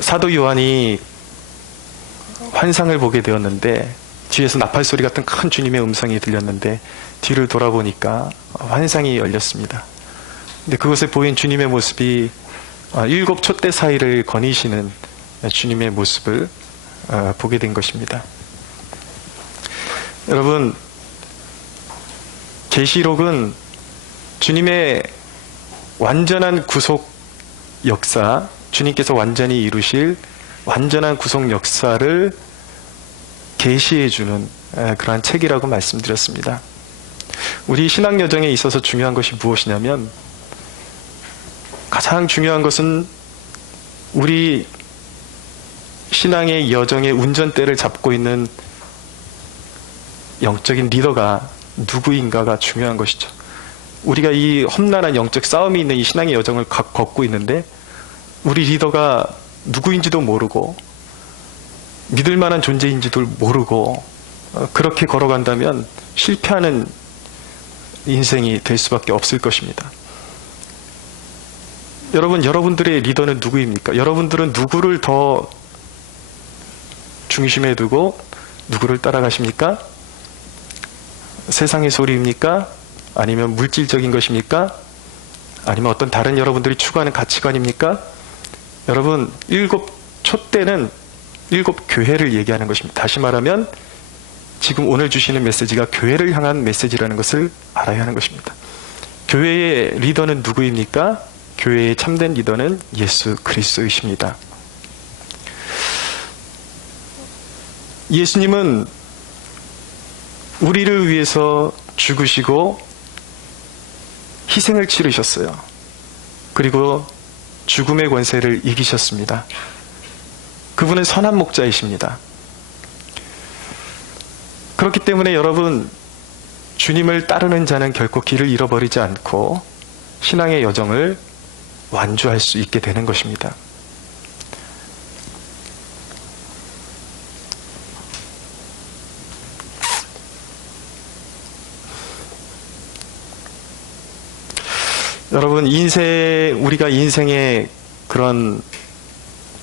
사도 요한이 환상을 보게 되었는데 뒤에서 나팔 소리 같은 큰 주님의 음성이 들렸는데 뒤를 돌아보니까 환상이 열렸습니다. 근데 그것에 보인 주님의 모습이 7 촛대 사이를 거니시는 주님의 모습을 보게 된 것입니다. 여러분, 계시록은 주님의 완전한 구속 역사, 주님께서 완전히 이루실 완전한 구속 역사를 계시해주는 그러한 책이라고 말씀드렸습니다. 우리 신앙 여정에 있어서 중요한 것이 무엇이냐면, 가장 중요한 것은 우리 신앙의 여정의 운전대를 잡고 있는 영적인 리더가 누구인가가 중요한 것이죠. 우리가 이 험난한 영적 싸움이 있는 이 신앙의 여정을 걷고 있는데 우리 리더가 누구인지도 모르고 믿을 만한 존재인지도 모르고 그렇게 걸어간다면 실패하는 인생이 될 수밖에 없을 것입니다. 여러분, 여러분들의 리더는 누구입니까? 여러분들은 누구를 더 중심에 두고 누구를 따라가십니까? 세상의 소리입니까? 아니면 물질적인 것입니까? 아니면 어떤 다른 여러분들이 추구하는 가치관입니까? 여러분, 7 촛대는 7 교회를 얘기하는 것입니다. 다시 말하면 지금 오늘 주시는 메시지가 교회를 향한 메시지라는 것을 알아야 하는 것입니다. 교회의 리더는 누구입니까? 교회의 참된 리더는 예수 그리스도이십니다. 예수님은 우리를 위해서 죽으시고 희생을 치르셨어요. 그리고 죽음의 권세를 이기셨습니다. 그분은 선한 목자이십니다. 그렇기 때문에 여러분, 주님을 따르는 자는 결코 길을 잃어버리지 않고 신앙의 여정을 완주할 수 있게 되는 것입니다. 여러분, 우리가 인생의 그런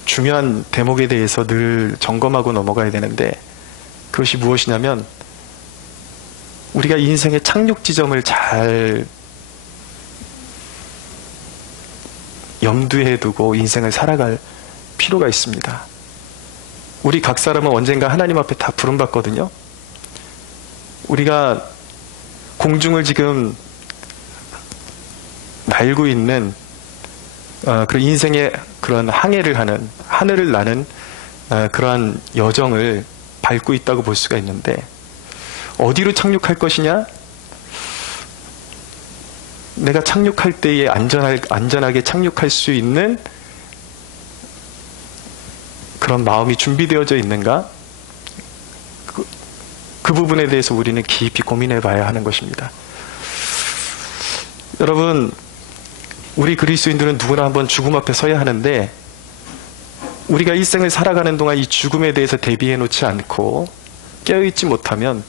중요한 대목에 대해서 늘 점검하고 넘어가야 되는데, 그것이 무엇이냐면 우리가 인생의 착륙 지점을 잘 염두에 두고 인생을 살아갈 필요가 있습니다. 우리 각 사람은 언젠가 하나님 앞에 다 부름받거든요. 우리가 공중을 지금 날고 있는 그런 인생의 그런 항해를 하는, 하늘을 나는 그러한 여정을 밟고 있다고 볼 수가 있는데, 어디로 착륙할 것이냐? 내가 착륙할 때에 안전하게 착륙할 수 있는 그런 마음이 준비되어져 있는가? 그 부분에 대해서 우리는 깊이 고민해 봐야 하는 것입니다. 여러분, 우리 그리스도인들은 누구나 한번 죽음 앞에 서야 하는데, 우리가 일생을 살아가는 동안 이 죽음에 대해서 대비해 놓지 않고 깨어있지 못하면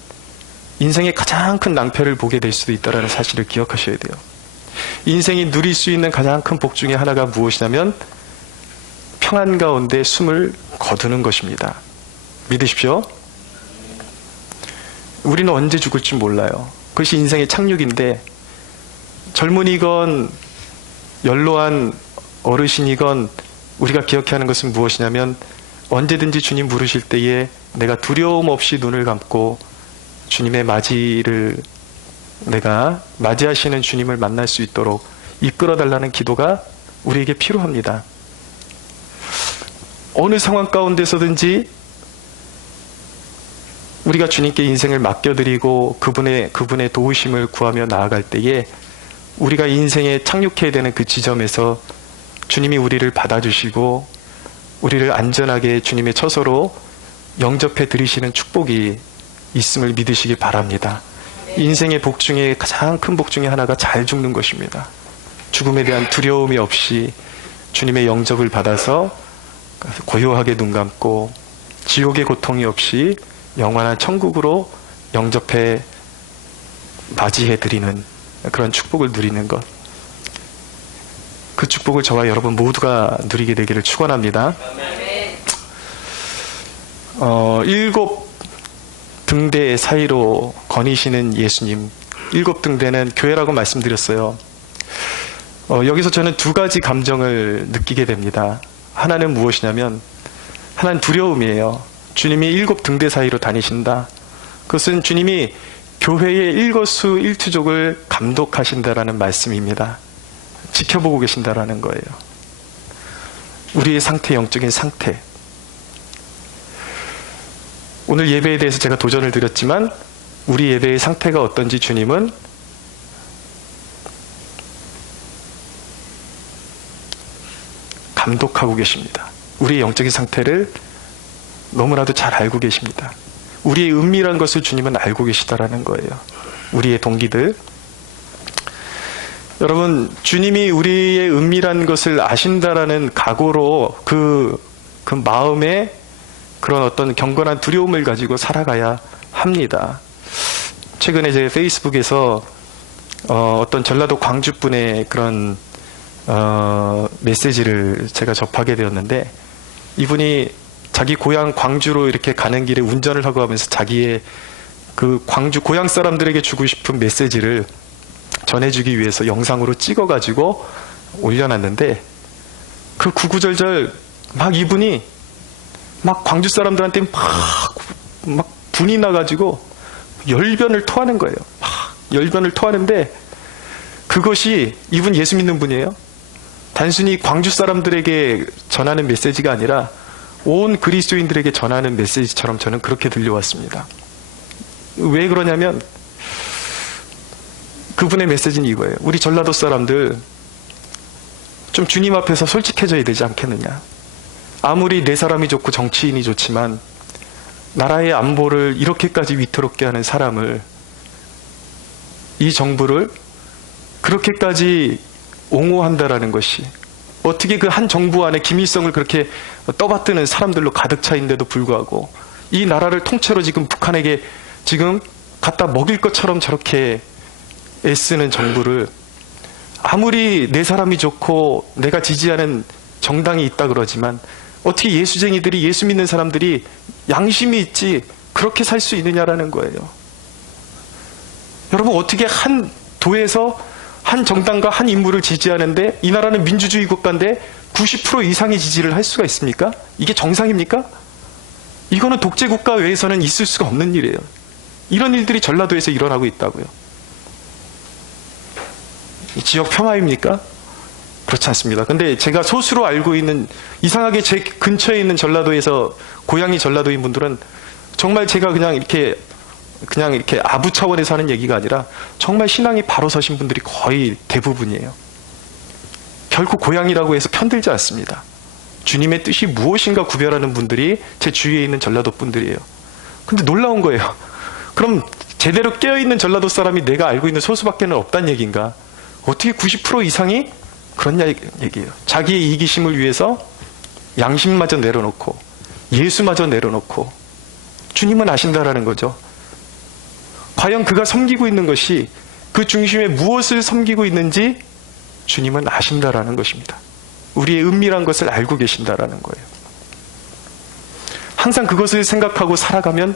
인생의 가장 큰 낭패를 보게 될 수도 있다는 사실을 기억하셔야 돼요. 인생이 누릴 수 있는 가장 큰 복 중에 하나가 무엇이냐면 평안 가운데 숨을 거두는 것입니다. 믿으십시오. 우리는 언제 죽을지 몰라요. 그것이 인생의 착륙인데, 젊은이건 연로한 어르신이건 우리가 기억해야 하는 것은 무엇이냐면, 언제든지 주님 부르실 때에 내가 두려움 없이 눈을 감고 주님의 내가 맞이하시는 주님을 만날 수 있도록 이끌어달라는 기도가 우리에게 필요합니다. 어느 상황 가운데서든지 우리가 주님께 인생을 맡겨드리고 그분의 도우심을 구하며 나아갈 때에 우리가 인생에 착륙해야 되는 그 지점에서 주님이 우리를 받아주시고 우리를 안전하게 주님의 처소로 영접해 드리시는 축복이 있음을 믿으시기 바랍니다. 인생의 복 중에 가장 큰 복 중에 하나가 잘 죽는 것입니다. 죽음에 대한 두려움이 없이 주님의 영접을 받아서 고요하게 눈 감고 지옥의 고통이 없이 영원한 천국으로 영접해 맞이해 드리는 그런 축복을 누리는 것. 그 축복을 저와 여러분 모두가 누리게 되기를 축원합니다. 7 등대 사이로 거니시는 예수님. 7 등대는 교회라고 말씀드렸어요. 여기서 저는 2가지 감정을 느끼게 됩니다. 하나는 무엇이냐면, 하나는 두려움이에요. 주님이 7 등대 사이로 다니신다. 그것은 주님이 교회의 일거수일투족을 감독하신다라는 말씀입니다. 지켜보고 계신다라는 거예요. 우리의 상태, 영적인 상태. 오늘 예배에 대해서 제가 도전을 드렸지만 우리 예배의 상태가 어떤지 주님은 감독하고 계십니다. 우리의 영적인 상태를 너무나도 잘 알고 계십니다. 우리의 은밀한 것을 주님은 알고 계시다라는 거예요. 우리의 동기들. 여러분, 주님이 우리의 은밀한 것을 아신다라는 각오로 그 마음에 그런 어떤 경건한 두려움을 가지고 살아가야 합니다. 최근에 제 페이스북에서 어떤 전라도 광주분의 그런 메시지를 제가 접하게 되었는데, 이분이 자기 고향 광주로 이렇게 가는 길에 운전을 하고 하면서 자기의 그 광주 고향 사람들에게 주고 싶은 메시지를 전해주기 위해서 영상으로 찍어가지고 올려놨는데, 그 구구절절 막 이분이 막 광주 사람들한테 막 분이 나가지고 열변을 토하는 거예요. 막 열변을 토하는데, 그것이, 이분 예수 믿는 분이에요. 단순히 광주 사람들에게 전하는 메시지가 아니라 온 그리스도인들에게 전하는 메시지처럼 저는 그렇게 들려왔습니다. 왜 그러냐면, 그분의 메시지는 이거예요. 우리 전라도 사람들 좀 주님 앞에서 솔직해져야 되지 않겠느냐. 아무리 내 사람이 좋고 정치인이 좋지만 나라의 안보를 이렇게까지 위태롭게 하는 사람을, 이 정부를 그렇게까지 옹호한다라는 것이, 어떻게 그 한 정부 안에 김일성을 그렇게 떠받드는 사람들로 가득 차 있는데도 불구하고 이 나라를 통째로 지금 북한에게 지금 갖다 먹일 것처럼 저렇게 애쓰는 정부를, 아무리 내 사람이 좋고 내가 지지하는 정당이 있다 그러지만 어떻게 예수쟁이들이, 예수 믿는 사람들이 양심이 있지 그렇게 살 수 있느냐라는 거예요. 여러분, 어떻게 한 도에서 한 정당과 한 인물을 지지하는데, 이 나라는 민주주의 국가인데 90% 이상의 지지를 할 수가 있습니까? 이게 정상입니까? 이거는 독재 국가 외에서는 있을 수가 없는 일이에요. 이런 일들이 전라도에서 일어나고 있다고요. 이 지역 평화입니까? 그렇지 않습니다. 근데 제가 소수로 알고 있는, 이상하게 제 근처에 있는 전라도에서, 고향이 전라도인 분들은 정말 제가 그냥 이렇게 아부 차원에서 하는 얘기가 아니라 정말 신앙이 바로 서신 분들이 거의 대부분이에요. 결코 고향이라고 해서 편들지 않습니다. 주님의 뜻이 무엇인가 구별하는 분들이 제 주위에 있는 전라도 분들이에요. 근데 놀라운 거예요. 그럼 제대로 깨어있는 전라도 사람이 내가 알고 있는 소수밖에는 없다는 얘기인가? 어떻게 90% 이상이 그런 얘기예요. 자기의 이기심을 위해서 양심마저 내려놓고 예수마저 내려놓고 주님은 아신다라는 거죠. 과연 그가 섬기고 있는 것이 그 중심에 무엇을 섬기고 있는지 주님은 아신다라는 것입니다. 우리의 은밀한 것을 알고 계신다라는 거예요. 항상 그것을 생각하고 살아가면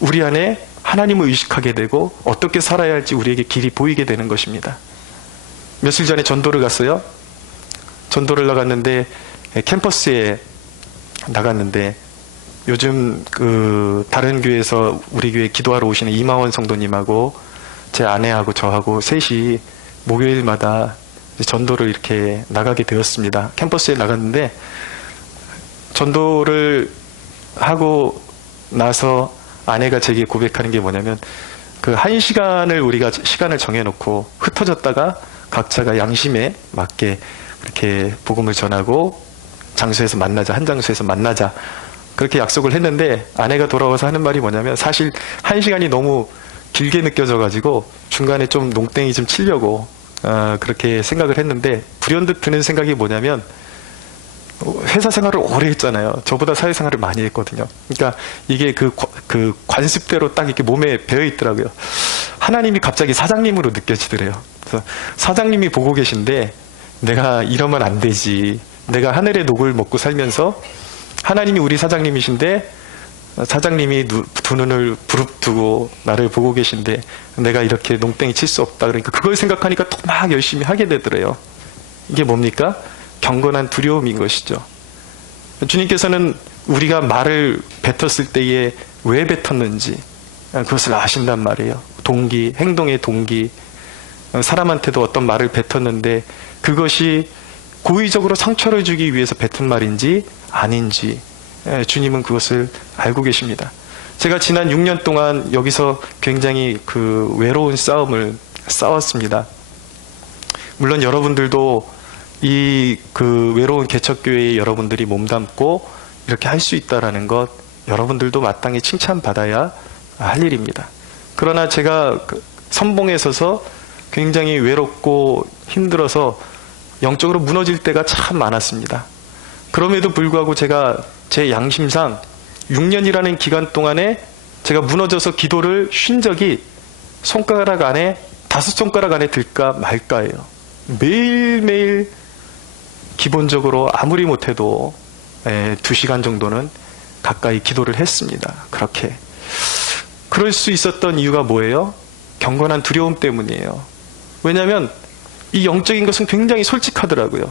우리 안에 하나님을 의식하게 되고 어떻게 살아야 할지 우리에게 길이 보이게 되는 것입니다. 며칠 전에 전도를 갔어요. 전도를 나갔는데 캠퍼스에 나갔는데, 요즘 다른 교회에서 우리 교회 기도하러 오시는 이마원 성도님하고 제 아내하고 저하고 셋이 목요일마다 전도를 이렇게 나가게 되었습니다. 캠퍼스에 나갔는데, 전도를 하고 나서 아내가 제게 고백하는 게 뭐냐면, 그 1시간을 우리가 시간을 정해놓고 흩어졌다가 각자가 양심에 맞게 이렇게 복음을 전하고 장소에서 만나자, 한 장소에서 만나자, 그렇게 약속을 했는데, 아내가 돌아와서 하는 말이 뭐냐면, 사실 1시간이 너무 길게 느껴져가지고 중간에 좀 농땡이 좀 치려고 그렇게 생각을 했는데, 불현듯 드는 생각이 뭐냐면, 회사 생활을 오래 했잖아요. 저보다 사회생활을 많이 했거든요. 그러니까 이게 그 관습대로 딱 이렇게 몸에 배어 있더라고요. 하나님이 갑자기 사장님으로 느껴지더래요. 그래서 사장님이 보고 계신데 내가 이러면 안 되지. 내가 하늘의 녹을 먹고 살면서 하나님이 우리 사장님이신데 사장님이 두 눈을 부릅뜨고 나를 보고 계신데 내가 이렇게 농땡이 칠 수 없다. 그러니까 그걸 생각하니까 또 막 열심히 하게 되더래요. 이게 뭡니까? 경건한 두려움인 것이죠. 주님께서는 우리가 말을 뱉었을 때에 왜 뱉었는지 그것을 아신단 말이에요. 동기, 행동의 동기. 사람한테도 어떤 말을 뱉었는데 그것이 고의적으로 상처를 주기 위해서 뱉은 말인지 아닌지 주님은 그것을 알고 계십니다. 제가 지난 6년 동안 여기서 굉장히 그 외로운 싸움을 싸웠습니다. 물론 여러분들도 이 그 외로운 개척교회에 여러분들이 몸담고 이렇게 할 수 있다라는 것 여러분들도 마땅히 칭찬받아야 할 일입니다. 그러나 제가 선봉에 서서 굉장히 외롭고 힘들어서 영적으로 무너질 때가 참 많았습니다. 그럼에도 불구하고 제가 제 양심상 6년이라는 기간 동안에 제가 무너져서 기도를 쉰 적이 손가락 안에 5손가락 안에 들까 말까예요. 매일매일 기본적으로 아무리 못해도 2시간 정도는 가까이 기도를 했습니다. 그렇게. 그럴 수 있었던 이유가 뭐예요? 경건한 두려움 때문이에요. 왜냐하면 이 영적인 것은 굉장히 솔직하더라고요.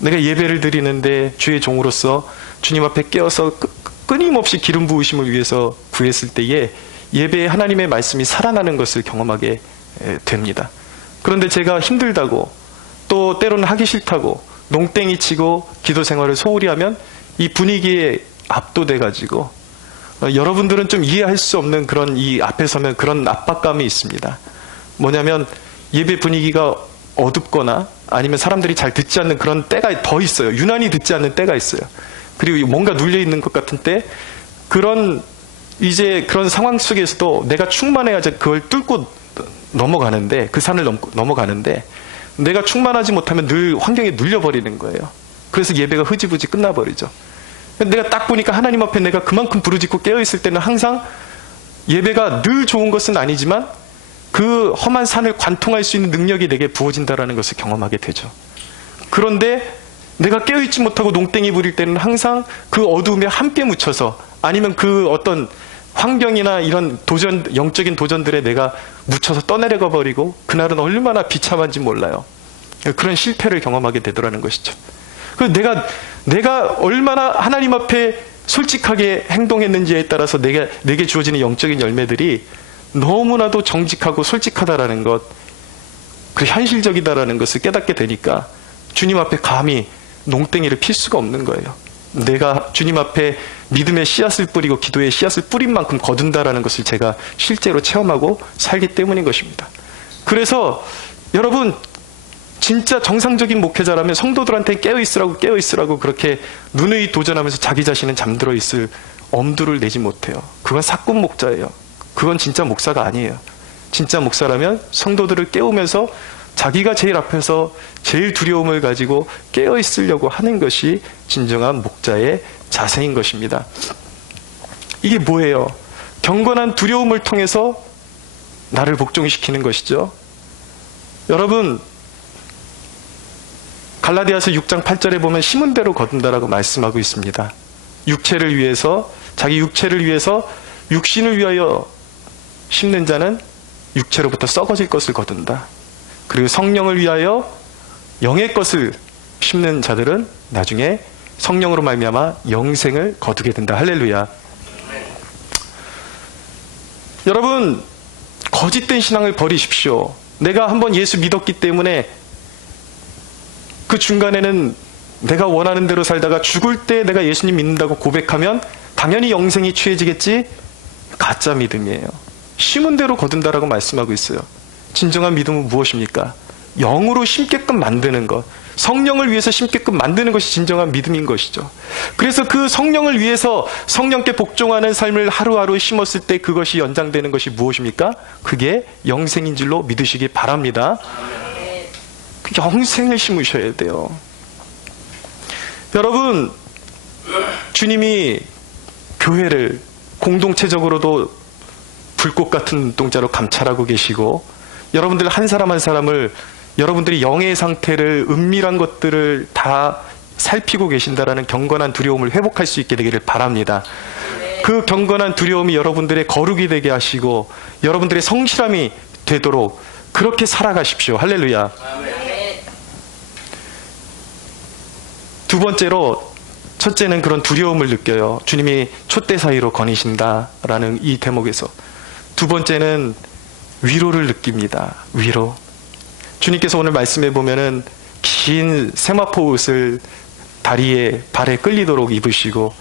내가 예배를 드리는데 주의 종으로서 주님 앞에 깨어서 끊임없이 기름 부으심을 위해서 구했을 때에 예배에 하나님의 말씀이 살아나는 것을 경험하게 됩니다. 그런데 제가 힘들다고 또 때로는 하기 싫다고 농땡이 치고 기도 생활을 소홀히 하면 이 분위기에 압도돼가지고 여러분들은 좀 이해할 수 없는 그런 이 앞에 서면 그런 압박감이 있습니다. 뭐냐면 예배 분위기가 어둡거나 아니면 사람들이 잘 듣지 않는 그런 때가 더 있어요. 유난히 듣지 않는 때가 있어요. 그리고 뭔가 눌려있는 것 같은 때 그런 이제 그런 상황 속에서도 내가 충만해야지 그걸 뚫고 넘어가는데 그 산을 넘어가는데 내가 충만하지 못하면 늘 환경에 눌려버리는 거예요. 그래서 예배가 흐지부지 끝나버리죠. 내가 딱 보니까 하나님 앞에 내가 그만큼 부르짖고 깨어있을 때는 항상 예배가 늘 좋은 것은 아니지만 그 험한 산을 관통할 수 있는 능력이 내게 부어진다는 것을 경험하게 되죠. 그런데 내가 깨어있지 못하고 농땡이 부릴 때는 항상 그 어두움에 함께 묻혀서 아니면 그 어떤 환경이나 이런 도전, 영적인 도전들에 내가 묻혀서 떠내려가 버리고 그날은 얼마나 비참한지 몰라요. 그런 실패를 경험하게 되더라는 것이죠. 그래서 내가 얼마나 하나님 앞에 솔직하게 행동했는지에 따라서 내게 주어지는 영적인 열매들이 너무나도 정직하고 솔직하다라는 것, 그리고 현실적이다라는 것을 깨닫게 되니까 주님 앞에 감히 농땡이를 필 수가 없는 거예요. 내가 주님 앞에 믿음의 씨앗을 뿌리고 기도의 씨앗을 뿌린 만큼 거둔다라는 것을 제가 실제로 체험하고 살기 때문인 것입니다. 그래서 여러분 진짜 정상적인 목회자라면 성도들한테 깨어있으라고 그렇게 누누이 도전하면서 자기 자신은 잠들어 있을 엄두를 내지 못해요. 그건 사꾼 목자예요. 그건 진짜 목사가 아니에요. 진짜 목사라면 성도들을 깨우면서 자기가 제일 앞에서 제일 두려움을 가지고 깨어있으려고 하는 것이 진정한 목자의 자세인 것입니다. 이게 뭐예요? 경건한 두려움을 통해서 나를 복종시키는 것이죠. 여러분 갈라디아서 6장 8절에 보면 심은 대로 거둔다라고 말씀하고 있습니다. 육체를 위해서 자기 육체를 위해서 육신을 위하여 심는 자는 육체로부터 썩어질 것을 거둔다. 그리고 성령을 위하여 영의 것을 심는 자들은 나중에 성령으로 말미암아 영생을 거두게 된다. 할렐루야. 여러분 거짓된 신앙을 버리십시오. 내가 한번 예수 믿었기 때문에 그 중간에는 내가 원하는 대로 살다가 죽을 때 내가 예수님 믿는다고 고백하면 당연히 영생이 취해지겠지? 가짜 믿음이에요. 심은 대로 거둔다라고 말씀하고 있어요. 진정한 믿음은 무엇입니까? 영으로 심게끔 만드는 것, 성령을 위해서 심게끔 만드는 것이 진정한 믿음인 것이죠. 그래서 그 성령을 위해서 성령께 복종하는 삶을 하루하루 심었을 때 그것이 연장되는 것이 무엇입니까? 그게 영생인 줄로 믿으시기 바랍니다. 영생을 심으셔야 돼요. 여러분, 주님이 교회를 공동체적으로도 불꽃 같은 눈동자로 감찰하고 계시고 여러분들 한 사람 한 사람을 여러분들이 영의 상태를, 은밀한 것들을 다 살피고 계신다라는 경건한 두려움을 회복할 수 있게 되기를 바랍니다. 그 경건한 두려움이 여러분들의 거룩이 되게 하시고 여러분들의 성실함이 되도록 그렇게 살아가십시오. 할렐루야. 두 번째로, 첫째는 그런 두려움을 느껴요. 주님이 촛대 사이로 거니신다라는 이 대목에서. 두 번째는 위로를 느낍니다. 위로. 주님께서 오늘 말씀해 보면은 긴 세마포 옷을 다리에, 발에 끌리도록 입으시고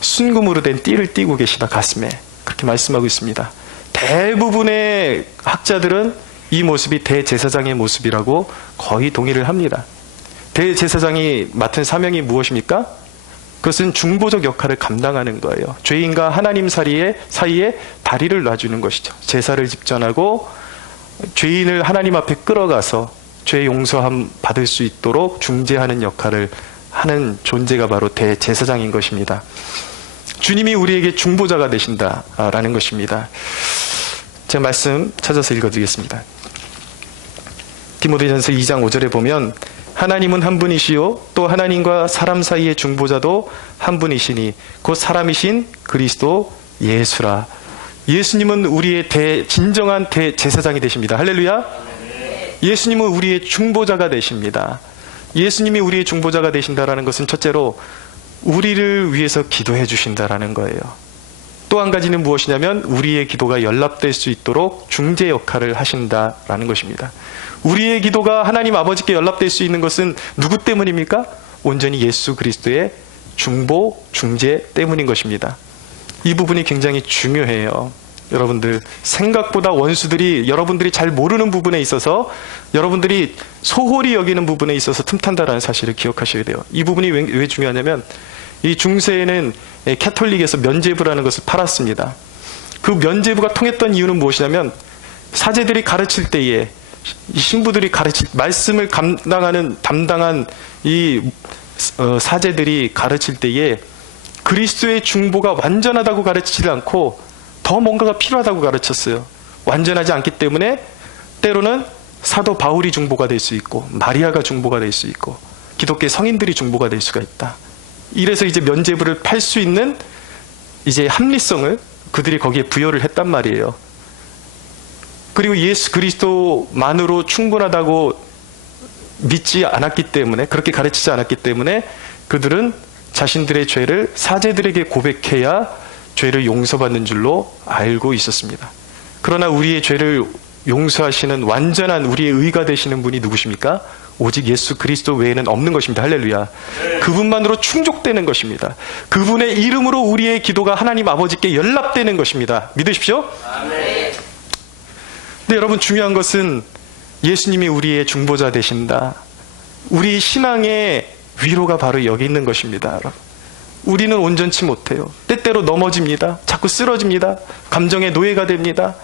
순금으로 된 띠를 띠고 계시다, 가슴에. 그렇게 말씀하고 있습니다. 대부분의 학자들은 이 모습이 대제사장의 모습이라고 거의 동의를 합니다. 대제사장이 맡은 사명이 무엇입니까? 그것은 중보적 역할을 감당하는 거예요. 죄인과 하나님 사이에 다리를 놔주는 것이죠. 제사를 집전하고 죄인을 하나님 앞에 끌어가서 죄 용서함 받을 수 있도록 중재하는 역할을 하는 존재가 바로 대제사장인 것입니다. 주님이 우리에게 중보자가 되신다라는 것입니다. 제가 말씀 찾아서 읽어드리겠습니다. 디모데전서 2장 5절에 보면 하나님은 한 분이시요 또 하나님과 사람 사이의 중보자도 한 분이시니 곧 사람이신 그리스도 예수라. 예수님은 우리의 진정한 대제사장이 되십니다. 할렐루야. 예수님은 우리의 중보자가 되십니다. 예수님이 우리의 중보자가 되신다라는 것은 첫째로 우리를 위해서 기도해 주신다라는 거예요. 또 한 가지는 무엇이냐면 우리의 기도가 연락될 수 있도록 중재 역할을 하신다라는 것입니다. 우리의 기도가 하나님 아버지께 연락될 수 있는 것은 누구 때문입니까? 온전히 예수 그리스도의 중보, 중재 때문인 것입니다. 이 부분이 굉장히 중요해요. 여러분들, 생각보다 원수들이 여러분들이 잘 모르는 부분에 있어서, 여러분들이 소홀히 여기는 부분에 있어서 틈탄다라는 사실을 기억하셔야 돼요. 이 부분이 왜 중요하냐면 이 중세에는 캐톨릭에서 면죄부라는 것을 팔았습니다. 그 면죄부가 통했던 이유는 무엇이냐면 사제들이 가르칠 때에 이 신부들이 말씀을 담당한 이 사제들이 가르칠 때에 그리스도의 중보가 완전하다고 가르치지 않고 더 뭔가가 필요하다고 가르쳤어요. 완전하지 않기 때문에 때로는 사도 바울이 중보가 될 수 있고 마리아가 중보가 될 수 있고 기독교 성인들이 중보가 될 수가 있다. 이래서 이제 면죄부를 팔 수 있는 이제 합리성을 그들이 거기에 부여를 했단 말이에요. 그리고 예수 그리스도만으로 충분하다고 믿지 않았기 때문에, 그렇게 가르치지 않았기 때문에 그들은 자신들의 죄를 사제들에게 고백해야 죄를 용서받는 줄로 알고 있었습니다. 그러나 우리의 죄를 용서하시는 완전한 우리의 의가 되시는 분이 누구십니까? 오직 예수 그리스도 외에는 없는 것입니다. 할렐루야. 그분만으로 충족되는 것입니다. 그분의 이름으로 우리의 기도가 하나님 아버지께 연락되는 것입니다. 믿으십시오? 아멘. 근데 여러분, 중요한 것은 예수님이 우리의 중보자 되신다. 우리 신앙의 위로가 바로 여기 있는 것입니다. 우리는 온전치 못해요. 때때로 넘어집니다. 자꾸 쓰러집니다. 감정의 노예가 됩니다.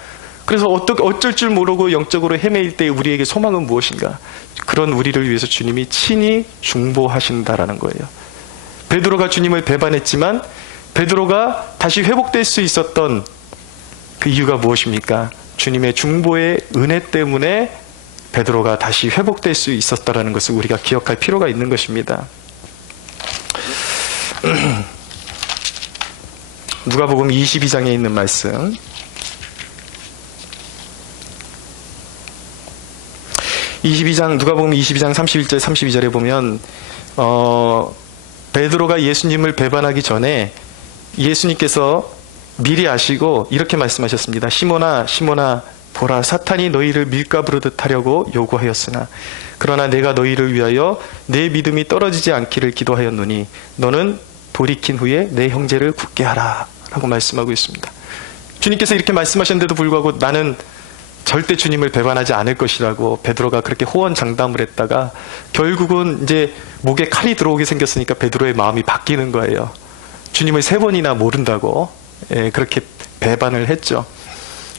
그래서 어쩔 줄 모르고 영적으로 헤매일 때 우리에게 소망은 무엇인가? 그런 우리를 위해서 주님이 친히 중보하신다라는 거예요. 베드로가 주님을 배반했지만 베드로가 다시 회복될 수 있었던 그 이유가 무엇입니까? 주님의 중보의 은혜 때문에 베드로가 다시 회복될 수 있었다라는 것을 우리가 기억할 필요가 있는 것입니다. 누가복음 22장에 있는 말씀, 누가복음 22장 31절 32절에 보면 베드로가 예수님을 배반하기 전에 예수님께서 미리 아시고 이렇게 말씀하셨습니다. 시몬아 시몬아, 보라, 사탄이 너희를 밀가부르듯 하려고 요구하였으나 그러나 내가 너희를 위하여 내 믿음이 떨어지지 않기를 기도하였노니 너는 돌이킨 후에 내 형제를 굳게 하라 라고 말씀하고 있습니다. 주님께서 이렇게 말씀하셨는데도 불구하고 나는 절대 주님을 배반하지 않을 것이라고 베드로가 그렇게 호언장담을 했다가 결국은 이제 목에 칼이 들어오게 생겼으니까 베드로의 마음이 바뀌는 거예요. 주님을 3번이나 모른다고 그렇게 배반을 했죠.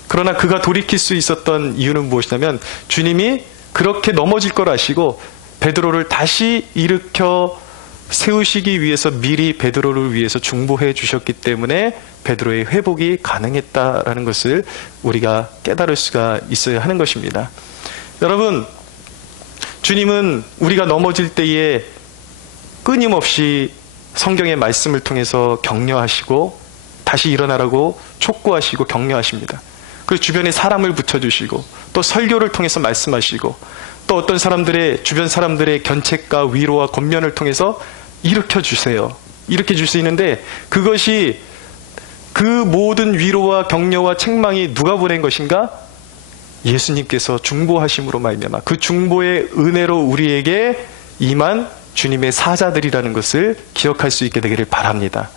그러나 그가 돌이킬 수 있었던 이유는 무엇이냐면 주님이 그렇게 넘어질 걸 아시고 베드로를 다시 일으켜 세우시기 위해서 미리 베드로를 위해서 중보해 주셨기 때문에 베드로의 회복이 가능했다라는 것을 우리가 깨달을 수가 있어야 하는 것입니다. 여러분, 주님은 우리가 넘어질 때에 끊임없이 성경의 말씀을 통해서 격려하시고 다시 일어나라고 촉구하시고 격려하십니다. 그리고 주변에 사람을 붙여주시고 또 설교를 통해서 말씀하시고 또 어떤 사람들의 주변 사람들의 견책과 위로와 권면을 통해서 일으켜 주세요. 일으켜 주시는데 그것이 그 모든 위로와 격려와 책망이 누가 보낸 것인가? 예수님께서 중보하심으로 말미암아 그 중보의 은혜로 우리에게 임한 주님의 사자들이라는 것을 기억할 수 있게 되기를 바랍니다.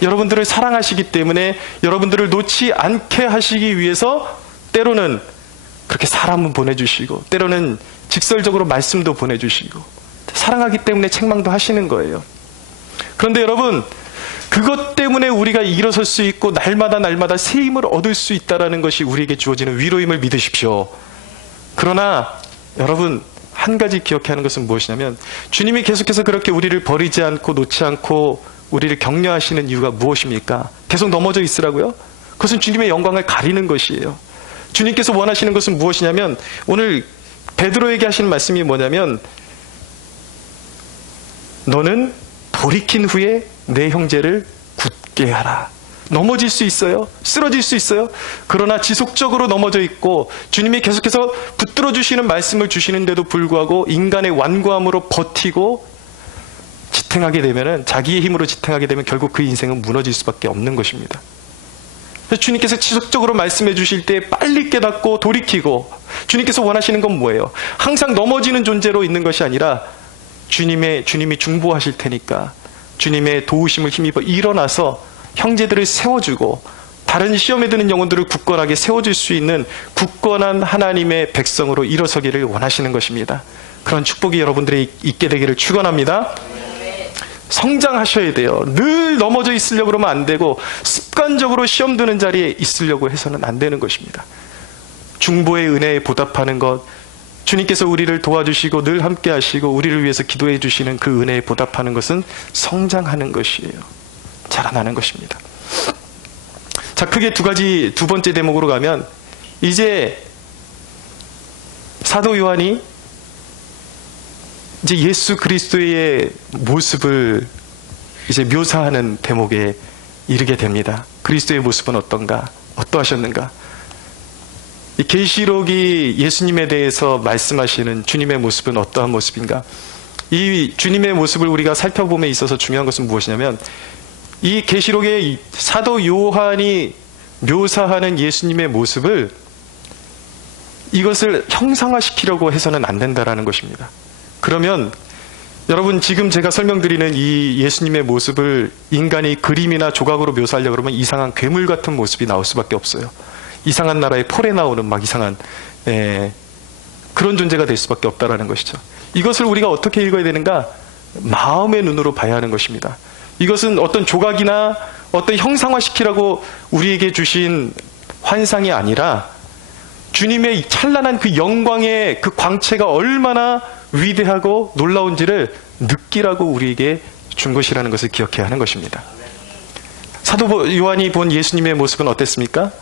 여러분들을 사랑하시기 때문에 여러분들을 놓지 않게 하시기 위해서 때로는 그렇게 사람은 보내주시고 때로는 직설적으로 말씀도 보내주시고 사랑하기 때문에 책망도 하시는 거예요. 그런데 여러분, 그것 때문에 우리가 일어설 수 있고 날마다 새 힘을 얻을 수 있다는 것이 우리에게 주어지는 위로임을 믿으십시오. 그러나 여러분, 한 가지 기억해야 하는 것은 무엇이냐면 주님이 계속해서 그렇게 우리를 버리지 않고 놓지 않고 우리를 격려하시는 이유가 무엇입니까? 계속 넘어져 있으라고요? 그것은 주님의 영광을 가리는 것이에요. 주님께서 원하시는 것은 무엇이냐면 오늘 베드로에게 하시는 말씀이 뭐냐면 너는 돌이킨 후에 내 형제를 굳게 하라. 넘어질 수 있어요. 쓰러질 수 있어요. 그러나 지속적으로 넘어져 있고 주님이 계속해서 붙들어 주시는 말씀을 주시는데도 불구하고 인간의 완고함으로 버티고 지탱하게 되면은 자기의 힘으로 지탱하게 되면 결국 그 인생은 무너질 수밖에 없는 것입니다. 그래서 주님께서 지속적으로 말씀해 주실 때 빨리 깨닫고 돌이키고 주님께서 원하시는 건 뭐예요? 항상 넘어지는 존재로 있는 것이 아니라 주님이 중보하실 테니까 주님의 도우심을 힘입어 일어나서 형제들을 세워주고 다른 시험에 드는 영혼들을 굳건하게 세워줄 수 있는 굳건한 하나님의 백성으로 일어서기를 원하시는 것입니다. 그런 축복이 여러분들이 있게 되기를 축원합니다. 성장하셔야 돼요. 늘 넘어져 있으려고 그러면 안 되고 습관적으로 시험 드는 자리에 있으려고 해서는 안 되는 것입니다. 중보의 은혜에 보답하는 것, 주님께서 우리를 도와주시고 늘 함께 하시고 우리를 위해서 기도해 주시는 그 은혜에 보답하는 것은 성장하는 것이에요. 자라나는 것입니다. 자, 크게 두 번째 대목으로 가면 이제 사도 요한이 이제 예수 그리스도의 모습을 이제 묘사하는 대목에 이르게 됩니다. 그리스도의 모습은 어떤가? 어떠하셨는가? 이 계시록이 예수님에 대해서 말씀하시는 주님의 모습은 어떠한 모습인가? 이 주님의 모습을 우리가 살펴봄에 있어서 중요한 것은 무엇이냐면 이 계시록의 사도 요한이 묘사하는 예수님의 모습을 이것을 형상화시키려고 해서는 안 된다라는 것입니다. 그러면 여러분 지금 제가 설명드리는 이 예수님의 모습을 인간이 그림이나 조각으로 묘사하려고 그러면 이상한 괴물 같은 모습이 나올 수밖에 없어요. 이상한 나라의 폴에 나오는 막 이상한 그런 존재가 될 수밖에 없다라는 것이죠. 이것을 우리가 어떻게 읽어야 되는가? 마음의 눈으로 봐야 하는 것입니다. 이것은 어떤 조각이나 어떤 형상화시키라고 우리에게 주신 환상이 아니라 주님의 찬란한 그 영광의 그 광채가 얼마나 위대하고 놀라운지를 느끼라고 우리에게 준 것이라는 것을 기억해야 하는 것입니다. 사도 요한이 본 예수님의 모습은 어땠습니까?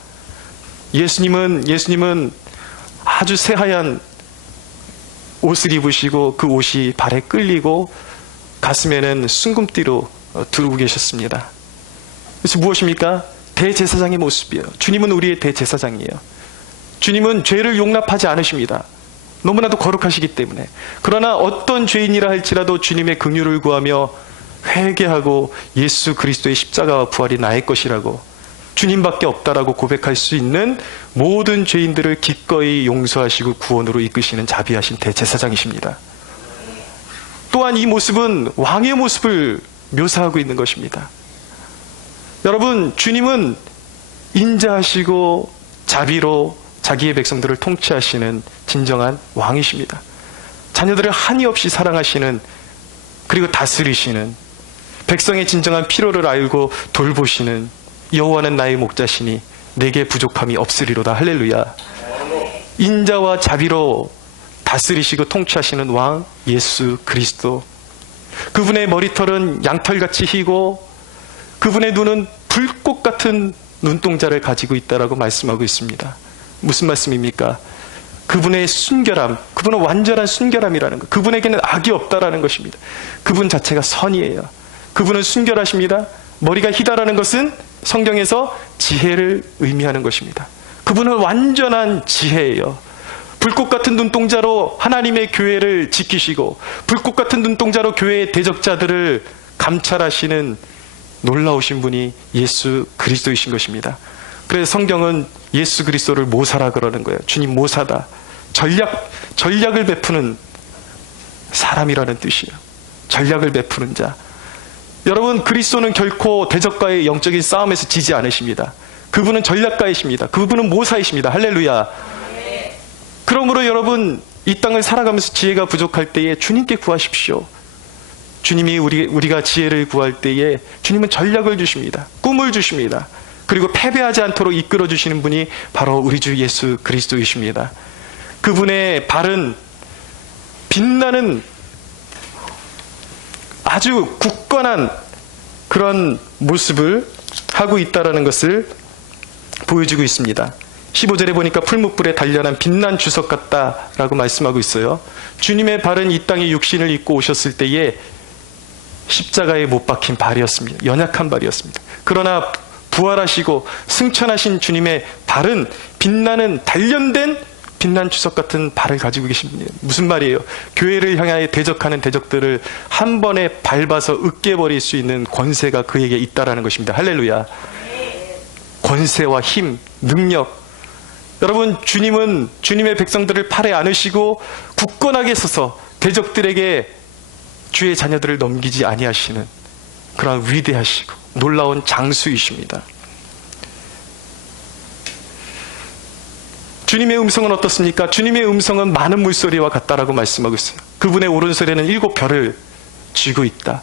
예수님은 아주 새하얀 옷을 입으시고 그 옷이 발에 끌리고 가슴에는 순금띠로 두르고 계셨습니다. 그래서 무엇입니까? 대제사장의 모습이에요. 주님은 우리의 대제사장이에요. 주님은 죄를 용납하지 않으십니다. 너무나도 거룩하시기 때문에. 그러나 어떤 죄인이라 할지라도 주님의 긍휼을 구하며 회개하고 예수 그리스도의 십자가와 부활이 나의 것이라고 주님밖에 없다라고 고백할 수 있는 모든 죄인들을 기꺼이 용서하시고 구원으로 이끄시는 자비하신 대제사장이십니다. 또한 이 모습은 왕의 모습을 묘사하고 있는 것입니다. 여러분, 주님은 인자하시고 자비로 자기의 백성들을 통치하시는 진정한 왕이십니다. 자녀들을 한이 없이 사랑하시는, 그리고 다스리시는, 백성의 진정한 필요를 알고 돌보시는 여호와는 나의 목자시니 내게 부족함이 없으리로다. 할렐루야. 인자와 자비로 다스리시고 통치하시는 왕 예수 그리스도. 그분의 머리털은 양털같이 희고 그분의 눈은 불꽃 같은 눈동자를 가지고 있다라고 말씀하고 있습니다. 무슨 말씀입니까? 그분의 순결함, 그분은 완전한 순결함이라는 것. 그분에게는 악이 없다라는 것입니다. 그분 자체가 선이에요. 그분은 순결하십니다. 머리가 희다라는 것은 성경에서 지혜를 의미하는 것입니다. 그분은 완전한 지혜예요. 불꽃 같은 눈동자로 하나님의 교회를 지키시고 불꽃 같은 눈동자로 교회의 대적자들을 감찰하시는 놀라우신 분이 예수 그리스도이신 것입니다. 그래서 성경은 예수 그리스도를 모사라 그러는 거예요. 주님 모사다. 전략을 베푸는 사람이라는 뜻이에요. 전략을 베푸는 자. 여러분, 그리스도는 결코 대적과의 영적인 싸움에서 지지 않으십니다. 그분은 전략가이십니다. 그분은 모사이십니다. 할렐루야. 그러므로 여러분, 이 땅을 살아가면서 지혜가 부족할 때에 주님께 구하십시오. 주님이 우리가 지혜를 구할 때에 주님은 전략을 주십니다. 꿈을 주십니다. 그리고 패배하지 않도록 이끌어 주시는 분이 바로 우리 주 예수 그리스도이십니다. 그분의 발은 빛나는 아주 굳건한 그런 모습을 하고 있다는 것을 보여주고 있습니다. 15절에 보니까 풀무불에 단련한 빛난 주석 같다라고 말씀하고 있어요. 주님의 발은 이 땅에 육신을 입고 오셨을 때에 십자가에 못 박힌 발이었습니다. 연약한 발이었습니다. 그러나 부활하시고 승천하신 주님의 발은 빛나는 단련된 빛난 주석 같은 발을 가지고 계신 분이에요. 무슨 말이에요? 교회를 향하여 대적하는 대적들을 한 번에 밟아서 으깨버릴 수 있는 권세가 그에게 있다라는 것입니다. 할렐루야. 권세와 힘, 능력. 여러분, 주님은 주님의 백성들을 팔에 안으시고 굳건하게 서서 대적들에게 주의 자녀들을 넘기지 아니하시는 그런 위대하시고 놀라운 장수이십니다. 주님의 음성은 어떻습니까? 주님의 음성은 많은 물소리와 같다라고 말씀하고 있어요. 그분의 오른손에는 7별을 쥐고 있다.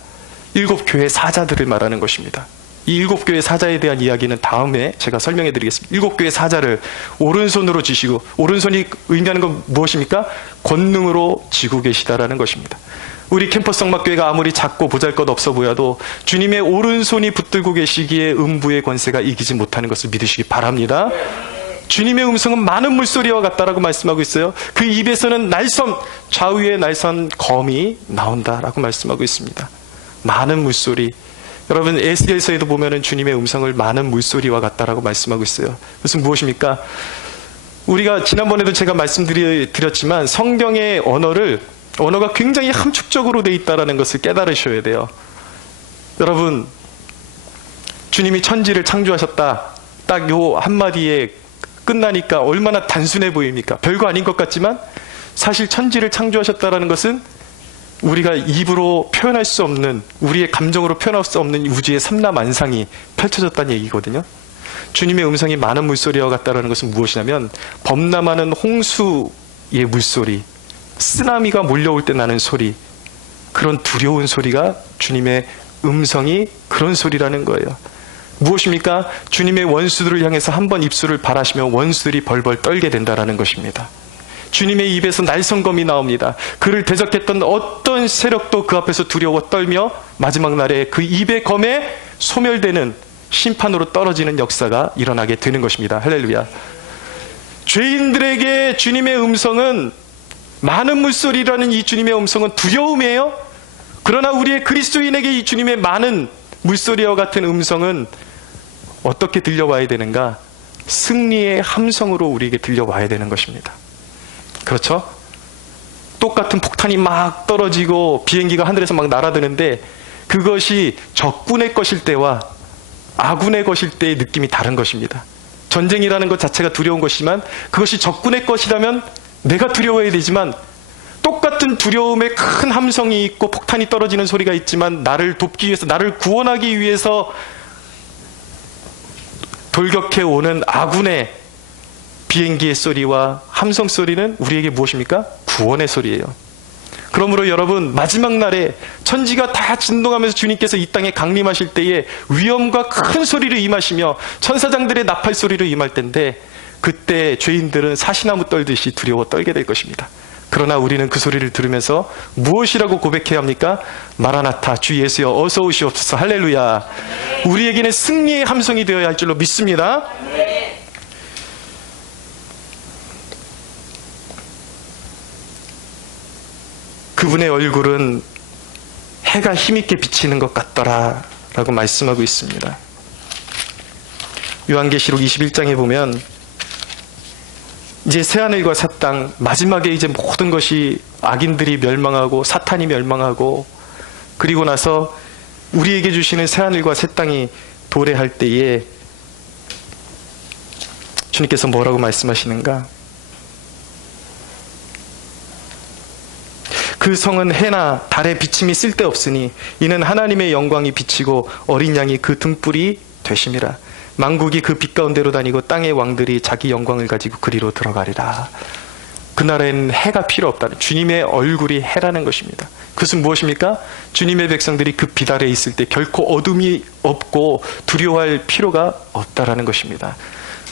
7교회 사자들을 말하는 것입니다. 이 7교회 사자에 대한 이야기는 다음에 제가 설명해 드리겠습니다. 7교회 사자를 오른손으로 쥐시고, 오른손이 의미하는 건 무엇입니까? 권능으로 쥐고 계시다라는 것입니다. 우리 캠퍼스 성막교회가 아무리 작고 보잘것 없어 보여도 주님의 오른손이 붙들고 계시기에 음부의 권세가 이기지 못하는 것을 믿으시기 바랍니다. 주님의 음성은 많은 물소리와 같다라고 말씀하고 있어요. 그 입에서는 날선, 좌우의 날선 검이 나온다라고 말씀하고 있습니다. 많은 물소리. 여러분, 에스겔서에도 보면은 주님의 음성을 많은 물소리와 같다라고 말씀하고 있어요. 그것은 무엇입니까? 우리가 지난번에도 제가 말씀드렸지만 성경의 언어가 굉장히 함축적으로 되어 있다는 것을 깨달으셔야 돼요. 여러분, 주님이 천지를 창조하셨다. 딱 요 한마디에 끝나니까 얼마나 단순해 보입니까? 별거 아닌 것 같지만 사실 천지를 창조하셨다는 것은 우리가 입으로 표현할 수 없는, 우리의 감정으로 표현할 수 없는 우주의 삼라만상이 펼쳐졌다는 얘기거든요. 주님의 음성이 많은 물소리와 같다는 것은 무엇이냐면 범람하는 홍수의 물소리, 쓰나미가 몰려올 때 나는 소리, 그런 두려운 소리가 주님의 음성이 그런 소리라는 거예요. 무엇입니까? 주님의 원수들을 향해서 한번 입술을 발하시면 원수들이 벌벌 떨게 된다는 것입니다. 주님의 입에서 날성검이 나옵니다. 그를 대적했던 어떤 세력도 그 앞에서 두려워 떨며 마지막 날에 그 입의 검에 소멸되는 심판으로 떨어지는 역사가 일어나게 되는 것입니다. 할렐루야. 죄인들에게 주님의 음성은, 많은 물소리라는 이 주님의 음성은 두려움이에요. 그러나 우리의 그리스도인에게 이 주님의 많은 물소리와 같은 음성은 어떻게 들려와야 되는가? 승리의 함성으로 우리에게 들려와야 되는 것입니다. 그렇죠? 똑같은 폭탄이 막 떨어지고 비행기가 하늘에서 막 날아드는데 그것이 적군의 것일 때와 아군의 것일 때의 느낌이 다른 것입니다. 전쟁이라는 것 자체가 두려운 것이지만 그것이 적군의 것이라면 내가 두려워야 되지만, 똑같은 두려움에 큰 함성이 있고 폭탄이 떨어지는 소리가 있지만 나를 돕기 위해서, 나를 구원하기 위해서 돌격해 오는 아군의 비행기의 소리와 함성 소리는 우리에게 무엇입니까? 구원의 소리예요. 그러므로 여러분, 마지막 날에 천지가 다 진동하면서 주님께서 이 땅에 강림하실 때에 위엄과 큰 소리를 임하시며 천사장들의 나팔 소리로 임할 때인데, 그때 죄인들은 사시나무 떨듯이 두려워 떨게 될 것입니다. 그러나 우리는 그 소리를 들으면서 무엇이라고 고백해야 합니까? 마라나타, 주 예수여 어서 오시옵소서. 할렐루야. 우리에게는 승리의 함성이 되어야 할 줄로 믿습니다. 그분의 얼굴은 해가 힘있게 비치는 것 같더라 라고 말씀하고 있습니다. 요한계시록 21장에 보면 이제 새하늘과 새 땅, 마지막에 이제 모든 것이 악인들이 멸망하고 사탄이 멸망하고 그리고 나서 우리에게 주시는 새하늘과 새 땅이 도래할 때에 주님께서 뭐라고 말씀하시는가? 그 성은 해나 달의 비침이 쓸데없으니 이는 하나님의 영광이 비치고 어린 양이 그 등불이 되심이라. 만국이 그 빛 가운데로 다니고 땅의 왕들이 자기 영광을 가지고 그리로 들어가리라. 그 나라에는 해가 필요 없다는, 주님의 얼굴이 해라는 것입니다. 그것은 무엇입니까? 주님의 백성들이 그 빛 아래에 있을 때 결코 어둠이 없고 두려워할 필요가 없다라는 것입니다.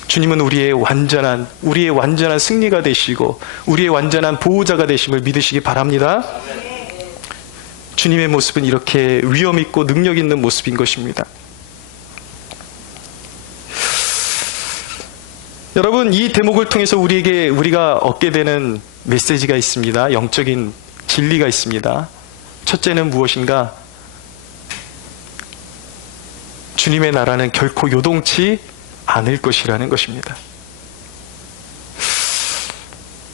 주님은 우리의 완전한 승리가 되시고 우리의 완전한 보호자가 되심을 믿으시기 바랍니다. 주님의 모습은 이렇게 위엄 있고 능력 있는 모습인 것입니다. 여러분, 이 대목을 통해서 우리가 얻게 되는 메시지가 있습니다. 영적인 진리가 있습니다. 첫째는 무엇인가? 주님의 나라는 결코 요동치 않을 것이라는 것입니다.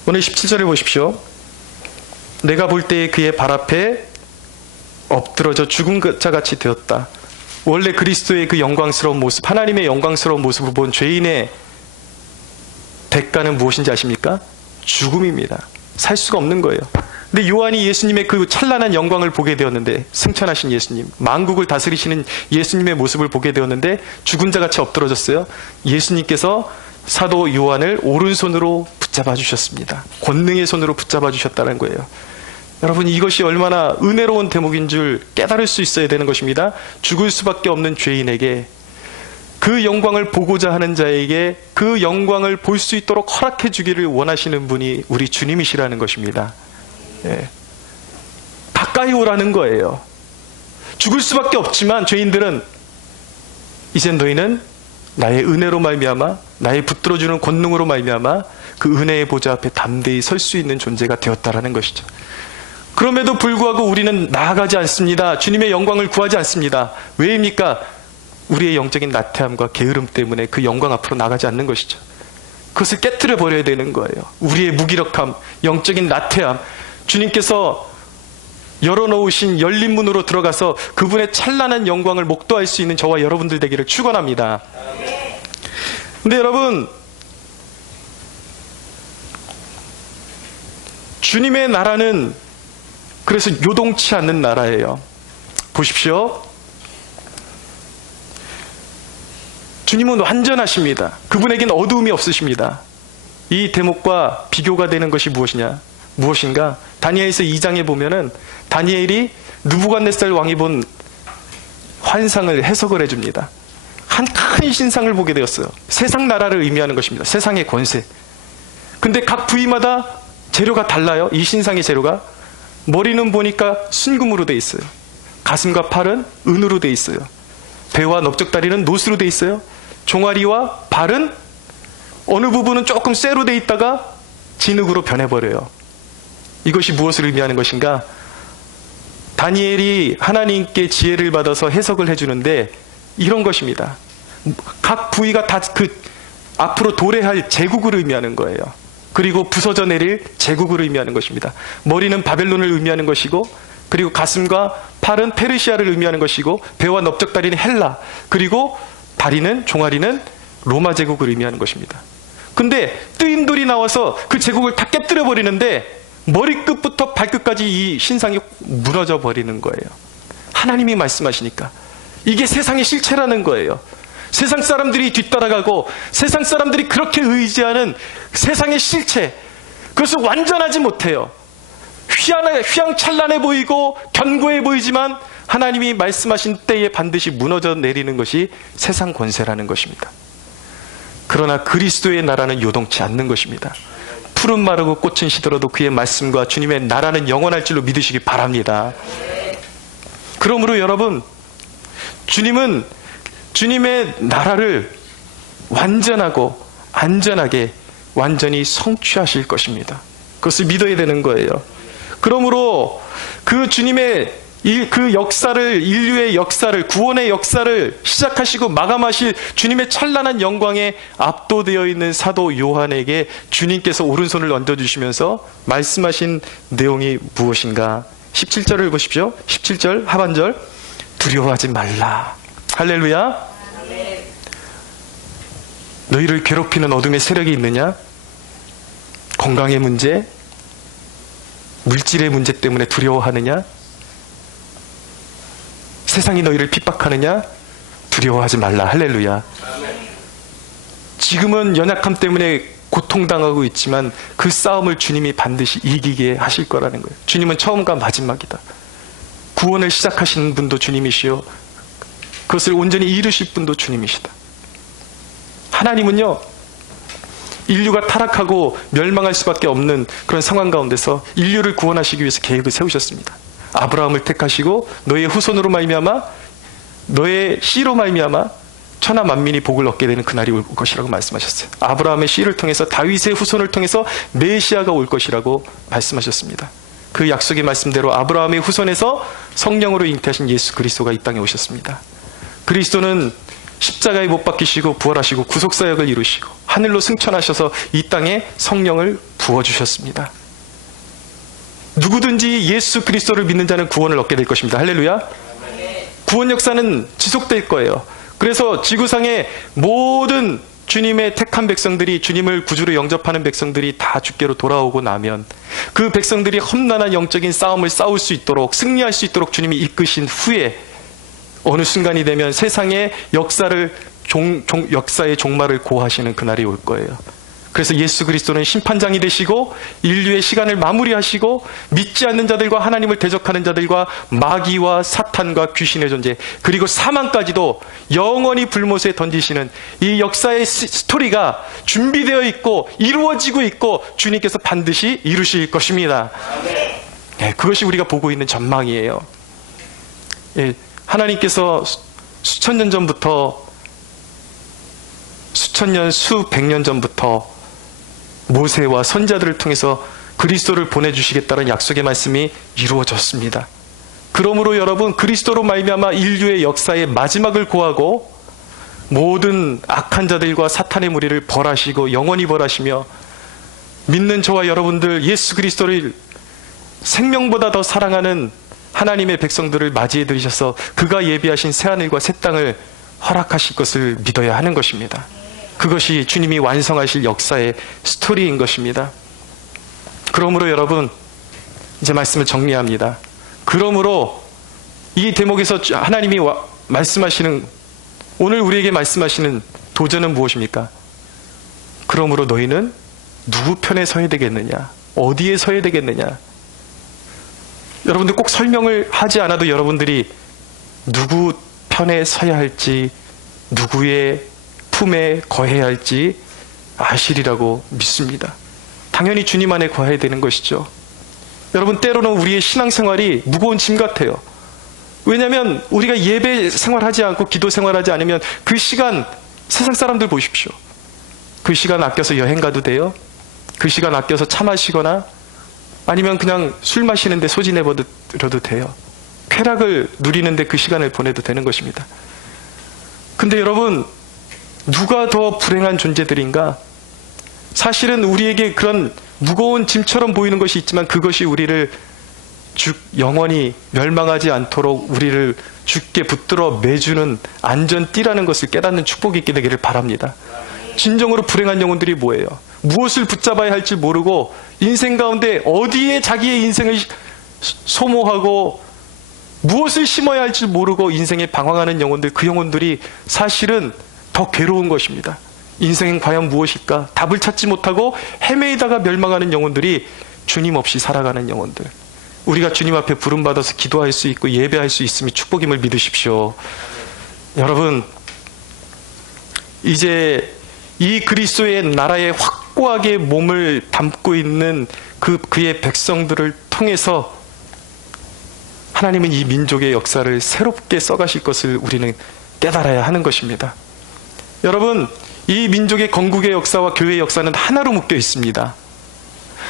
오늘 17절을 보십시오. 내가 볼 때에 그의 발 앞에 엎드러져 죽은 자같이 되었다. 원래 그리스도의 그 영광스러운 모습, 하나님의 영광스러운 모습을 본 죄인의 대가는 무엇인지 아십니까? 죽음입니다. 살 수가 없는 거예요. 근데 요한이 예수님의 그 찬란한 영광을 보게 되었는데, 승천하신 예수님, 만국을 다스리시는 예수님의 모습을 보게 되었는데 죽은 자같이 엎드러졌어요. 예수님께서 사도 요한을 오른손으로 붙잡아 주셨습니다. 권능의 손으로 붙잡아 주셨다는 거예요. 여러분, 이것이 얼마나 은혜로운 대목인 줄 깨달을 수 있어야 되는 것입니다. 죽을 수밖에 없는 죄인에게, 그 영광을 보고자 하는 자에게 그 영광을 볼 수 있도록 허락해 주기를 원하시는 분이 우리 주님이시라는 것입니다. 예. 가까이 오라는 거예요. 죽을 수밖에 없지만 죄인들은 이제 너희는 나의 은혜로 말미암아, 나의 붙들어주는 권능으로 말미암아 그 은혜의 보좌 앞에 담대히 설 수 있는 존재가 되었다라는 것이죠. 그럼에도 불구하고 우리는 나아가지 않습니다. 주님의 영광을 구하지 않습니다. 왜입니까? 우리의 영적인 나태함과 게으름 때문에 그 영광 앞으로 나가지 않는 것이죠. 그것을 깨트려 버려야 되는 거예요. 우리의 무기력함, 영적인 나태함, 주님께서 열어놓으신 열린 문으로 들어가서 그분의 찬란한 영광을 목도할 수 있는 저와 여러분들 되기를 축원합니다. 근데 여러분, 주님의 나라는 그래서 요동치 않는 나라예요. 보십시오. 주님은 완전하십니다. 그분에겐 어두움이 없으십니다. 이 대목과 비교가 되는 것이 무엇인가? 다니엘서 2장에 보면은 다니엘이 느부갓네살 왕이 본 환상을 해석을 해줍니다. 한 큰 신상을 보게 되었어요. 세상 나라를 의미하는 것입니다. 세상의 권세. 근데 각 부위마다 재료가 달라요. 이 신상의 재료가. 머리는 보니까 순금으로 돼 있어요. 가슴과 팔은 은으로 돼 있어요. 배와 넓적다리는 노스로 돼 있어요. 종아리와 발은 어느 부분은 조금 쇠로 돼 있다가 진흙으로 변해버려요. 이것이 무엇을 의미하는 것인가? 다니엘이 하나님께 지혜를 받아서 해석을 해주는데 이런 것입니다. 각 부위가 다 그 앞으로 도래할 제국을 의미하는 거예요. 그리고 부서져 내릴 제국을 의미하는 것입니다. 머리는 바벨론을 의미하는 것이고, 그리고 가슴과 팔은 페르시아를 의미하는 것이고, 배와 넓적다리는 헬라, 그리고 다리는, 종아리는 로마 제국을 의미하는 것입니다. 근데 뜨임돌이 나와서 그 제국을 다 깨뜨려 버리는데 머리끝부터 발끝까지 이 신상이 무너져 버리는 거예요. 하나님이 말씀하시니까. 이게 세상의 실체라는 거예요. 세상 사람들이 뒤따라가고 세상 사람들이 그렇게 의지하는 세상의 실체, 그것을 완전하지 못해요. 휘황찬란해 보이고 견고해 보이지만 하나님이 말씀하신 때에 반드시 무너져 내리는 것이 세상 권세라는 것입니다. 그러나 그리스도의 나라는 요동치 않는 것입니다. 푸른 마르고 꽃은 시들어도 그의 말씀과 주님의 나라는 영원할 줄로 믿으시기 바랍니다. 그러므로 여러분, 주님은 주님의 나라를 완전하고 안전하게 완전히 성취하실 것입니다. 그것을 믿어야 되는 거예요. 그러므로 그 주님의 그 역사를, 인류의 역사를, 구원의 역사를 시작하시고 마감하실 주님의 찬란한 영광에 압도되어 있는 사도 요한에게 주님께서 오른손을 얹어주시면서 말씀하신 내용이 무엇인가? 17절을 보십시오. 17절 하반절. 두려워하지 말라. 할렐루야. 너희를 괴롭히는 어둠의 세력이 있느냐? 건강의 문제, 물질의 문제 때문에 두려워하느냐? 세상이 너희를 핍박하느냐? 두려워하지 말라. 할렐루야. 지금은 연약함 때문에 고통당하고 있지만 그 싸움을 주님이 반드시 이기게 하실 거라는 거예요. 주님은 처음과 마지막이다. 구원을 시작하시는 분도 주님이시요, 그것을 온전히 이루실 분도 주님이시다. 하나님은요, 인류가 타락하고 멸망할 수밖에 없는 그런 상황 가운데서 인류를 구원하시기 위해서 계획을 세우셨습니다. 아브라함을 택하시고 너의 후손으로 말미암아, 너의 씨로 말미암아 천하 만민이 복을 얻게 되는 그날이 올 것이라고 말씀하셨어요. 아브라함의 씨를 통해서, 다윗의 후손을 통해서 메시아가 올 것이라고 말씀하셨습니다. 그 약속의 말씀대로 아브라함의 후손에서 성령으로 잉태하신 예수 그리스도가 이 땅에 오셨습니다. 그리스도는 십자가에 못 박히시고 부활하시고 구속사역을 이루시고 하늘로 승천하셔서 이 땅에 성령을 부어주셨습니다. 누구든지 예수 그리스도를 믿는 자는 구원을 얻게 될 것입니다. 할렐루야. 구원 역사는 지속될 거예요. 그래서 지구상의 모든 주님의 택한 백성들이, 주님을 구주로 영접하는 백성들이 다 주께로 돌아오고 나면 그 백성들이 험난한 영적인 싸움을 싸울 수 있도록, 승리할 수 있도록 주님이 이끄신 후에 어느 순간이 되면 세상의 역사의 종말을 고하시는 그날이 올 거예요. 그래서 예수 그리스도는 심판장이 되시고 인류의 시간을 마무리하시고 믿지 않는 자들과 하나님을 대적하는 자들과 마귀와 사탄과 귀신의 존재, 그리고 사망까지도 영원히 불못에 던지시는 이 역사의 스토리가 준비되어 있고 이루어지고 있고 주님께서 반드시 이루실 것입니다. 네, 그것이 우리가 보고 있는 전망이에요. 예, 하나님께서 수천 년 전부터, 수천 년, 수백 년 전부터 모세와 선자들을 통해서 그리스도를 보내주시겠다는 약속의 말씀이 이루어졌습니다. 그러므로 여러분, 그리스도로 말미암아 인류의 역사의 마지막을 고하고 모든 악한 자들과 사탄의 무리를 벌하시고 영원히 벌하시며 믿는 저와 여러분들, 예수 그리스도를 생명보다 더 사랑하는 하나님의 백성들을 맞이해 드리셔서 그가 예비하신 새하늘과 새 땅을 허락하실 것을 믿어야 하는 것입니다. 그것이 주님이 완성하실 역사의 스토리인 것입니다. 그러므로 여러분, 이제 말씀을 정리합니다. 그러므로 이 대목에서 하나님이 말씀하시는, 오늘 우리에게 말씀하시는 도전은 무엇입니까? 그러므로 너희는 누구 편에 서야 되겠느냐? 어디에 서야 되겠느냐? 여러분들 꼭 설명을 하지 않아도 여러분들이 누구 편에 서야 할지, 누구의 품에 거해야 할지 아시리라고 믿습니다. 당연히 주님 안에 거해야 되는 것이죠. 여러분, 때로는 우리의 신앙생활이 무거운 짐 같아요. 왜냐하면 우리가 예배 생활하지 않고 기도 생활하지 않으면 그 시간, 세상 사람들 보십시오. 그 시간 아껴서 여행 가도 돼요. 그 시간 아껴서 차 마시거나 아니면 그냥 술 마시는데 소진해버려도 돼요. 쾌락을 누리는데 그 시간을 보내도 되는 것입니다. 근데 여러분, 누가 더 불행한 존재들인가? 사실은 우리에게 그런 무거운 짐처럼 보이는 것이 있지만 그것이 우리를 영원히 멸망하지 않도록 우리를 주께 붙들어 매주는 안전띠라는 것을 깨닫는 축복이 있게 되기를 바랍니다. 진정으로 불행한 영혼들이 뭐예요? 무엇을 붙잡아야 할지 모르고 인생 가운데 어디에 자기의 인생을 소모하고 무엇을 심어야 할지 모르고 인생에 방황하는 영혼들, 그 영혼들이 사실은 더 괴로운 것입니다. 인생은 과연 무엇일까? 답을 찾지 못하고 헤매이다가 멸망하는 영혼들이 주님 없이 살아가는 영혼들. 우리가 주님 앞에 부름받아서 기도할 수 있고 예배할 수 있음이 축복임을 믿으십시오. 여러분, 이제 이 그리스도의 나라에 확고하게 몸을 담고 있는 그의 백성들을 통해서 하나님은 이 민족의 역사를 새롭게 써가실 것을 우리는 깨달아야 하는 것입니다. 여러분, 이 민족의 건국의 역사와 교회의 역사는 하나로 묶여 있습니다.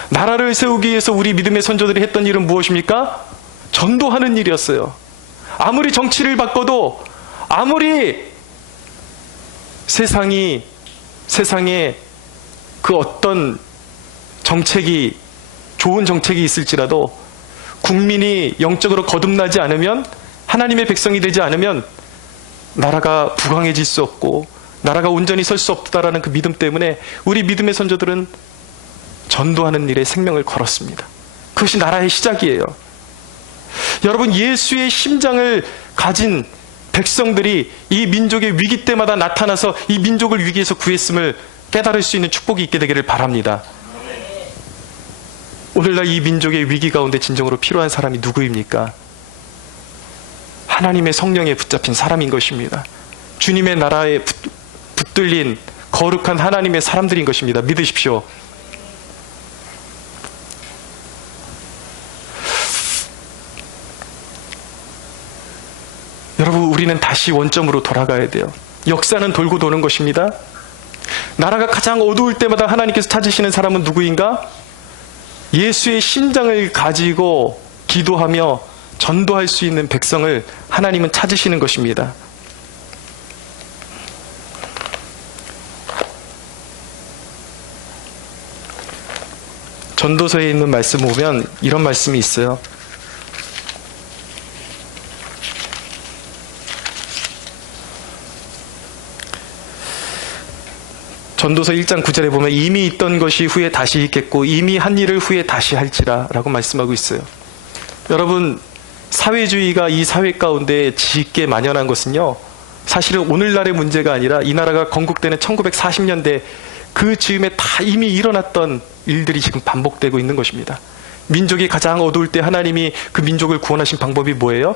나라를 세우기 위해서 우리 믿음의 선조들이 했던 일은 무엇입니까? 전도하는 일이었어요. 아무리 정치를 바꿔도, 아무리 세상에 그 어떤 정책이, 좋은 정책이 있을지라도 국민이 영적으로 거듭나지 않으면, 하나님의 백성이 되지 않으면 나라가 부강해질 수 없고 나라가 온전히 설 수 없다라는 그 믿음 때문에 우리 믿음의 선조들은 전도하는 일에 생명을 걸었습니다. 그것이 나라의 시작이에요. 여러분, 예수의 심장을 가진 백성들이 이 민족의 위기 때마다 나타나서 이 민족을 위기에서 구했음을 깨달을 수 있는 축복이 있게 되기를 바랍니다. 오늘날 이 민족의 위기 가운데 진정으로 필요한 사람이 누구입니까? 하나님의 성령에 붙잡힌 사람인 것입니다. 주님의 나라에 붙들린 거룩한 하나님의 사람들인 것입니다. 믿으십시오. 여러분, 우리는 다시 원점으로 돌아가야 돼요. 역사는 돌고 도는 것입니다. 나라가 가장 어두울 때마다 하나님께서 찾으시는 사람은 누구인가? 예수의 심장을 가지고 기도하며 전도할 수 있는 백성을 하나님은 찾으시는 것입니다. 전도서에 있는 말씀 보면 이런 말씀이 있어요. 전도서 1장 9절에 보면 이미 있던 것이 후에 다시 있겠고 이미 한 일을 후에 다시 할지라 라고 말씀하고 있어요. 여러분, 사회주의가 이 사회 가운데 짙게 만연한 것은요, 사실은 오늘날의 문제가 아니라 이 나라가 건국되는 1940년대 그 즈음에 다 이미 일어났던 일들이 지금 반복되고 있는 것입니다. 민족이 가장 어두울 때 하나님이 그 민족을 구원하신 방법이 뭐예요?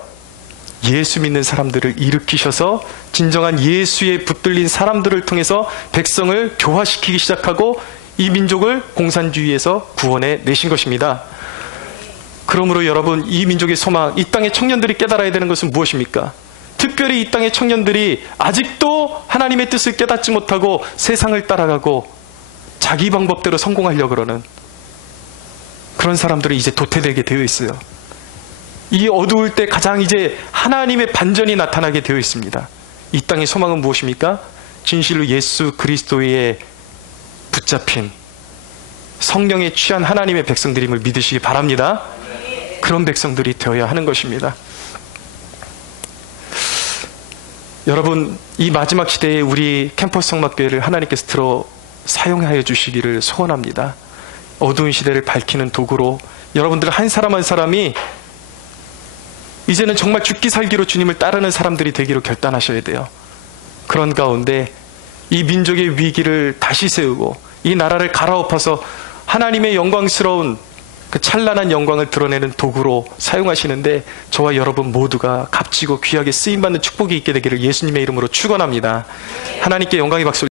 예수 믿는 사람들을 일으키셔서 진정한 예수에 붙들린 사람들을 통해서 백성을 교화시키기 시작하고 이 민족을 공산주의에서 구원해 내신 것입니다. 그러므로 여러분, 이 민족의 소망, 이 땅의 청년들이 깨달아야 되는 것은 무엇입니까? 특별히 이 땅의 청년들이 아직도 하나님의 뜻을 깨닫지 못하고 세상을 따라가고 자기 방법대로 성공하려고 그러는 그런 사람들이 이제 도태되게 되어 있어요. 이 어두울 때 가장 이제 하나님의 반전이 나타나게 되어 있습니다. 이 땅의 소망은 무엇입니까? 진실로 예수 그리스도에 붙잡힌 성령에 취한 하나님의 백성들임을 믿으시기 바랍니다. 그런 백성들이 되어야 하는 것입니다. 여러분, 이 마지막 시대에 우리 캠퍼스 성막교회를 하나님께서 들어 사용하여 주시기를 소원합니다. 어두운 시대를 밝히는 도구로 여러분들 한 사람 한 사람이 이제는 정말 죽기 살기로 주님을 따르는 사람들이 되기로 결단하셔야 돼요. 그런 가운데 이 민족의 위기를 다시 세우고 이 나라를 갈아엎어서 하나님의 영광스러운 그 찬란한 영광을 드러내는 도구로 사용하시는데 저와 여러분 모두가 값지고 귀하게 쓰임받는 축복이 있게 되기를 예수님의 이름으로 축원합니다. 하나님께 영광의 박수